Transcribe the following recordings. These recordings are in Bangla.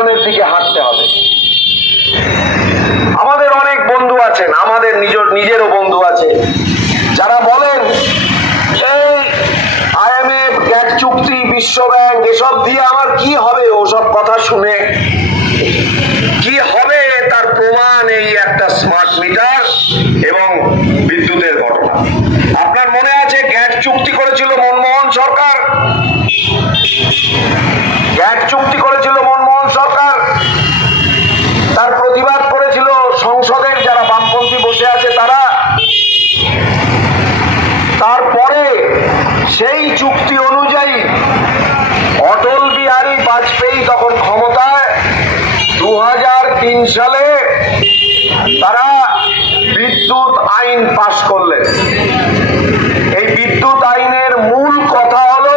নির্বাচনের দিকে হাঁটতে হবে। আমাদের অনেক বন্ধু আছেন, আমাদের নিজেরও বন্ধু আছে, যারা বলেন এই IMF, গ্যাট চুক্তি, বিশ্ব ব্যাংক এসব দিয়ে আমার কি হবে? ওসব কথা শুনে কি হবে তার প্রমাণ এই একটা স্মার্ট মিটার এবং বিদ্যুতের ঘটনা। আপনার মনে আছে গ্যাট চুক্তি করেছিল মনমোহন সরকার? গ্যাট চুক্তি করেছিল মনমোহন সরকার, তার প্রতিবাদ করেছিল সংসদের যারা বামপন্থী বসে আছে তারা। তারপরে সেই চুক্তি অনুযায়ী অটল বিহারী বাজপেয়ী তখন ক্ষমতায়, 2003 সালে তারা বিদ্যুৎ আইন পাশ করলেন। এই বিদ্যুৎ আইনের মূল কথা হলো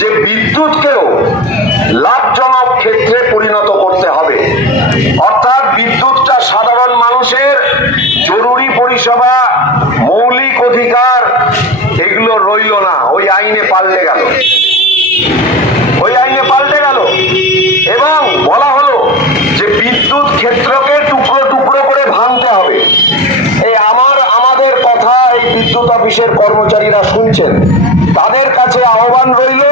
যে বিদ্যুৎকেও লাভজনক ক্ষেত্রে পরিণত করতে হবে, অর্থাৎ বিদ্যুৎটা সাধারণ মানুষের জরুরি পরিষেবা, মৌলিক অধিকার এগুলো রইল না, ওই আইনে পাল্টে গেল। ওই আইনে পাল্টে গেল এবং বলা হলো যে বিদ্যুৎ ক্ষেত্রকে টুকরো টুকরো করে ভাঙতে হবে। এই আমাদের কথা এই বিদ্যুৎ অফিসের কর্মচারীরা শুনছেন, তাদের কাছে আহ্বান রইল,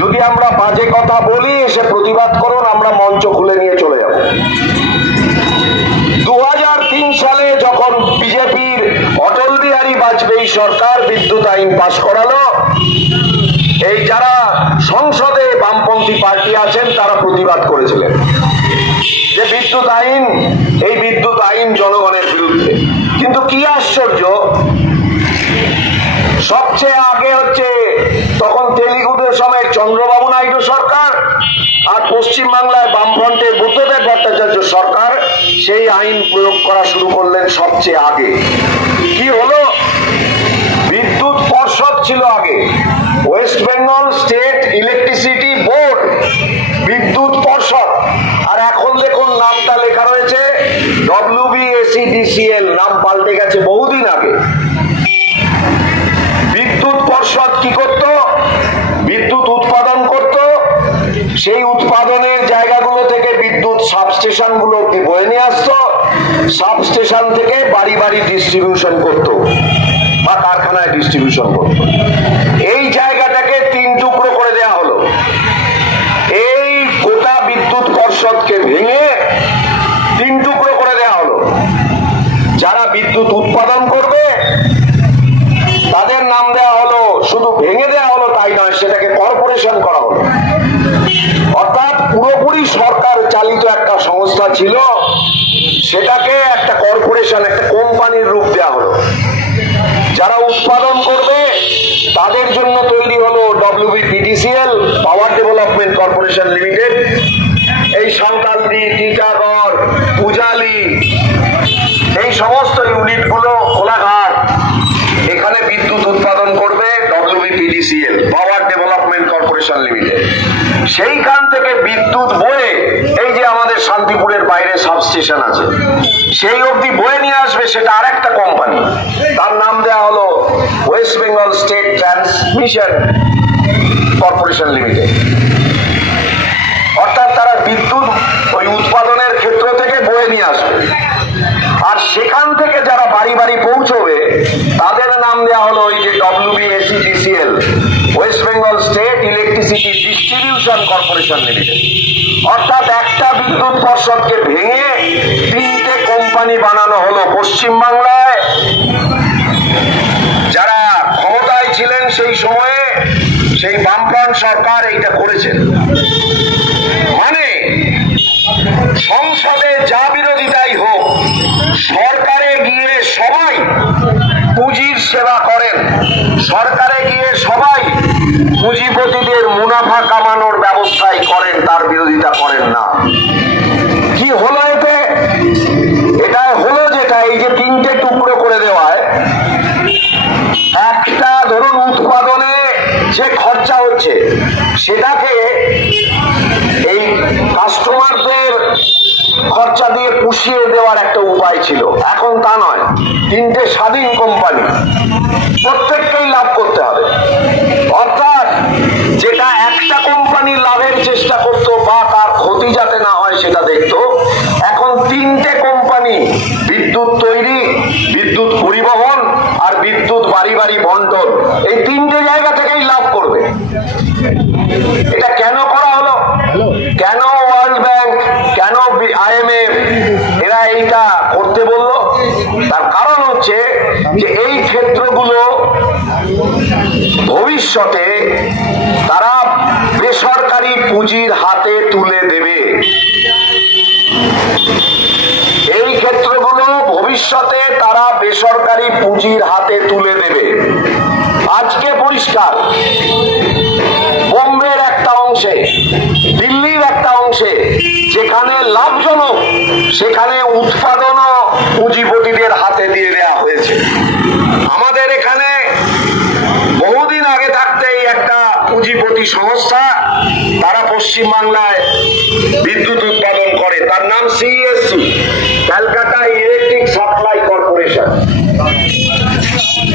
যদি আমরা বাজে কথা বলি এসে প্রতিবাদ করুন, আমরা মঞ্চ খুলে নিয়ে চলে যাব। 2003 সালে যখন বিজেপির অটল বিহারী বাজপেয়ী সরকার বিদ্যুৎ আইন পাশ করালো, এই যারা সংসদে বামপন্থী পার্টি আছেন তারা প্রতিবাদ করেছিলেন যে এই বিদ্যুৎ আইন জনগণের বিরুদ্ধে। কিন্তু কি আশ্চর্য, সবচেয়ে আগে হচ্ছে তখন তেলেগুদের সময় চন্দ্রবাবু নাইডু সরকার, আর পশ্চিমবাংলায় বামফ্রন্টের বুদ্ধদেব ভট্টাচার্য সরকার সেই আইন প্রয়োগ করা শুরু করলেন সবচেয়ে আগে। কি হলো, বিদ্যুৎ পর্ষদ ছিল আগে, West Bengal state electricity board, বিদ্যুৎ পর্ষদ, আর এখন দেখুন নামটা লেখা রয়েছে WBSEDCL, নাম পাল্টে গেছে বহুদিন আগে। বিদ্যুৎ পর্ষদ কি করত? বিদ্যুৎ উৎপাদন করত, সেই উৎপাদনের জায়গাগুলো থেকে বিদ্যুৎ সাবস্টেশন গুলো অব্দি বয়ে নিয়ে আসতো, সাবস্টেশন থেকে বাড়ি বাড়ি ডিস্ট্রিবিউশন করত বা কারখানায় ডিস্ট্রিবিউশন করত। এই জায়গাটাকে 3 টুকরো করে দেয়া হলো। এই গোটা বিদ্যুৎ পর্ষদকে ভেঙে 3 টুকরো করে দেয়া হলো। যারা বিদ্যুৎ উৎপাদন করবে তাদের নাম দেয়া হলো, শুধু ভেঙে দেয়া হলো তাই নয়, সেটাকে কর্পোরেশন করা হলো। অর্থাৎ পুরোপুরি সরকার চালিত একটা সংস্থা ছিল, সেটাকে একটা কর্পোরেশন, একটা কোম্পানির রূপ দেয়া হলো। যারা উৎপাদন করবে তাদের জন্য তৈরি হলো WBPDCL, power development corporation limited. এই সাঁওতালদি, টিটাগড়, পূজালি, এই সমস্ত ইউনিটগুলো, কোলাঘাট, এখানে বিদ্যুৎ উৎপাদন করবে WBPDCL, power development corporation limited. সেইখান থেকে বিদ্যুৎ বয়ে এই যে আমাদের শান্তিপুরের বাইরে সাবস্টেশন আছে সেই অবধি বয়ে নিয়ে আসবে, সেটা আরেকটা কোম্পানি, তার নাম দেওয়া হলো West Bengal state transmission corporation limited. অর্থাৎ তারা বিদ্যুৎ ওই উৎপাদনের ক্ষেত্র থেকে বয়ে নিয়ে আসবে, আর সেখান থেকে যারা বাড়ি বাড়ি পৌঁছবে তাদের নাম দেওয়া হলো ওই যে WBSEDCL, West Bengal state electricity distribution corporation limited. অর্থাৎ একটা বিদ্যুৎ পর্ষদকে ভেঙে 3টে কোম্পানি বানানো হলো। পশ্চিমবাংলায় যারা ক্ষমতায় ছিলেন সেই সময়ে, সেই বামফ্রন্ট সরকার এইটা করেছেন। মানে সংসদে যা বিরোধিতাই হোক, সরকারে গিয়ে সবাই পুঁজির সেবা করেন, সরকারে গিয়ে সবাই পুঁজিপতিদের মুনাফা কামানোর ব্যবস্থাই করেন, তার বিরোধিতা করেন না। কি হলো এতে? এটা হলো যেটা, এই যে 3টে টুকরো করে দেওয়ায়, একটা ধরুন উৎপাদনে যে খরচা হচ্ছে সেটাকে এই কাস্টমারদের খরচা দিয়ে পুষিয়ে দেওয়ার একটা উপায় ছিল, এখন তা নয়। 3টে স্বাধীন কোম্পানি, প্রত্যেককেই লাভ করতে হবে। অর্থাৎ যেটা একটা কোম্পানি লাভের চেষ্টা করতো বা তার ক্ষতি যা IMF এরা এইটা করতে বলল? তার কারণ হচ্ছে যে এই ক্ষেত্রগুলো ভবিষ্যতে তারা বেসরকারি পুঁজির হাতে তুলে দেবে। এই ক্ষেত্রগুলো ভবিষ্যতে তারা বেসরকারি পুঁজির হাতে তুলে দেবে। আজকে পরিষ্কার, বোম্বের একটা অংশে, দিল্লির একটা অংশে যেখানে লাভজনক সেখানে উৎপাদনও পুঁজিপতিদের হাতে দিয়ে দেওয়া হয়েছে। আমাদের এখানে বহুদিন আগে থাকতেই একটা পুঁজিপতি সংস্থা, তারা পশ্চিমবাংলায় বিদ্যুৎ উৎপাদন করে, তার নাম CESC, Calcutta electric supply corporation.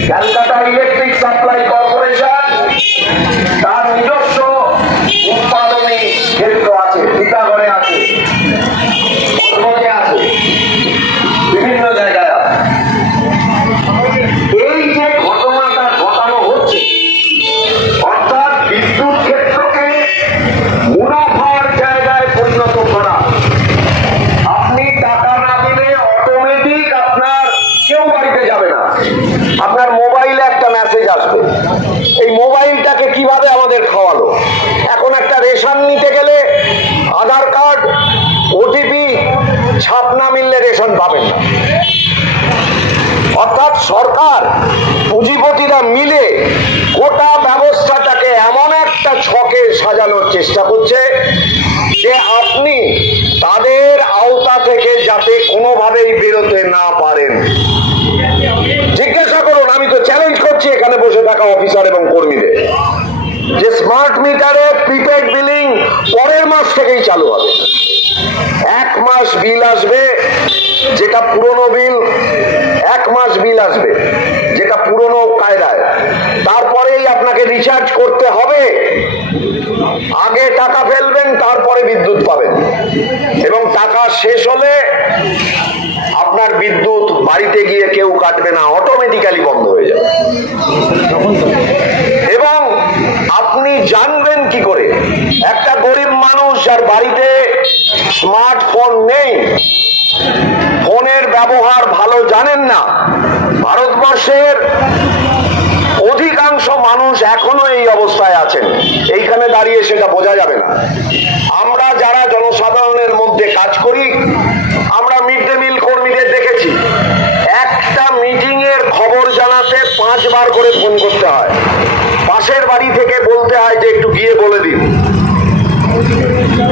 Calcutta electric supply corporation তার নিজস্ব উৎপাদনী ক্ষেত্র আছে, টিটাগড়ে আছে, বর্ধমানে আছে, বিভিন্ন জায়গায় আছে। এই যে ঘটনাটা ঘটানো হচ্ছে, অর্থাৎ বিদ্যুৎ ক্ষেত্রকে মুনাফার জায়গায় পরিণত করা। আপনি টাকা না দিলে অটোমেটিক আপনার কেউ বাড়িতে যাবে না, আপনার মোবাইলে একটা মেসেজ আসবে। এই মোবাইলটাকে কিভাবে আমাদের খাওয়ালো? এখন একটা রেশন নিতে গেলে আধার কার্ড, OTP ছাপ না মিললে রেশন পাবেন না। অর্থাৎ সরকার, পুঁজিপতিরা মিলে গোটা ব্যবস্থাটাকে এমন একটা ছকে সাজানোর চেষ্টা করছে যে আপনি তাদের আওতা থেকে যাতে কোনোভাবেই বেরোতে না পারেন। জিজ্ঞাসা করুন, আমি তো চ্যালেঞ্জ করছি এখানে বসে থাকা অফিসার এবং কর্মীদের, যে স্মার্ট মিটারে প্রিপেড বিলিং পরের মাস থেকেই চালু হবে। এক মাস বিল আসবে যেটা পুরনো বিল, এক মাস বিল আসবে যেটা পুরনো কায়দায়, তারপরেই আপনাকে রিচার্জ করতে হবে। আগে টাকা ফেলবেন, তারপরে বিদ্যুৎ পাবেন, এবং টাকা শেষ হলে আপনার বিদ্যুৎ বাড়িতে গিয়ে কেউ কাটবে না, অটোমেটিক্যালি বন্ধ হয়ে যাবে। এবং আপনি জানবেন কি করে? একটা গরিব মানুষ যার বাড়িতে স্মার্টফোন নেই, ফোনের ব্যবহার ভালো জানেন না, ভারতবর্ষের অধিকাংশ মানুষ এখনো এই অবস্থায় আছেন। এইখানে দাঁড়িয়ে সেটা বোঝা যাবে না। আমরা যারা জনসাধারণের মধ্যে কাজ করি, আমরা মিড ডে মিল কর্মীদের দেখেছি, একটা মিটিং এর খবর জানাতে 5 বার করে ফোন করতে হয়। পাশের বাড়ি থেকে বলতে হয় যে একটু গিয়ে বলে দিন।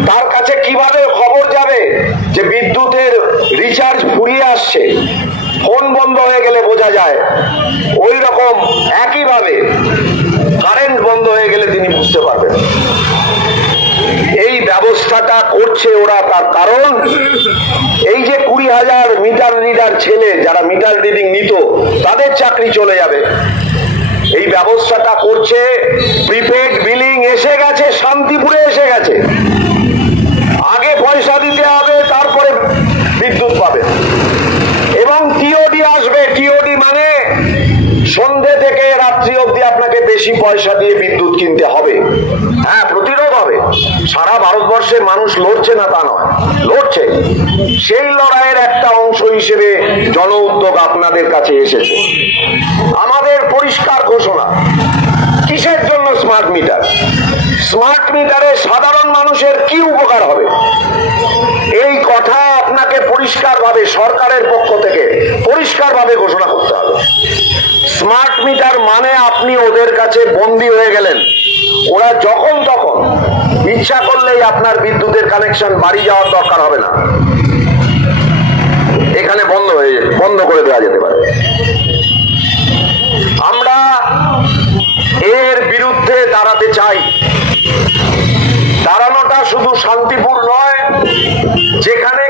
তার কাছে কিভাবে খবর যাবে যে বিদ্যুতের রিচার্জ ফুরিয়ে আসছে? ফোন বন্ধ হয়ে গেলে বোঝা যায়। ওই রকম একইভাবে কারেন্ট বন্ধ হয়ে গেলে তিনি বুঝতে পারবেন। এই ব্যবস্থাটা করছে ওরা, তার কারণ এই যে 20,000 মিটার রিডার ছেলে যারা মিটার রিডিং নিত, তাদের চাকরি চলে যাবে। এই ব্যবস্থাটা করছে, প্রিপেড বিলিং এসে গেছে, শান্তিপুরে এসে গেছে। আগে পয়সা দিতে হবে, তারপরে বিদ্যুৎ পাবেন। এবং টিওডি আসবে। টিওডি মানে সন্ধে থেকে রাত্রি অবধি আপনাকে বেশি পয়সা দিয়ে বিদ্যুৎ কিনতে হবে। হ্যাঁ, প্রতিরোধ হবে। সারা ভারতবর্ষে মানুষ লড়ছে না তা নয়, লড়ছে। সেই লড়াইয়ের একটা অংশ হিসেবে জন উদ্যোগ আপনাদের কাছে এসেছে। আমাদের পরিষ্কার ঘোষণা, কিসের জন্য স্মার্ট মিটার? স্মার্ট মিটারে সাধারণ মানুষের কি উপকার হবে? এই কথা আপনাকে পরিষ্কারভাবে সরকারের পক্ষ থেকে পরিষ্কারভাবে ঘোষণা করতে হবে। স্মার্ট মিটার মানে আপনি ওদের কাছে বন্দী হয়ে গেলেন। ওরা যখন তখন ইচ্ছা করলেই আপনার বিদ্যুতের কানেকশন বাড়ি যাওয়ার দরকার হবে না, এখানে বন্ধ করে দেওয়া যেতে পারে। আমরা এর বিরুদ্ধে দাঁড়াতে চাই। দাঁড়ানোটা শুধু শান্তিপুর নয়, যেখানে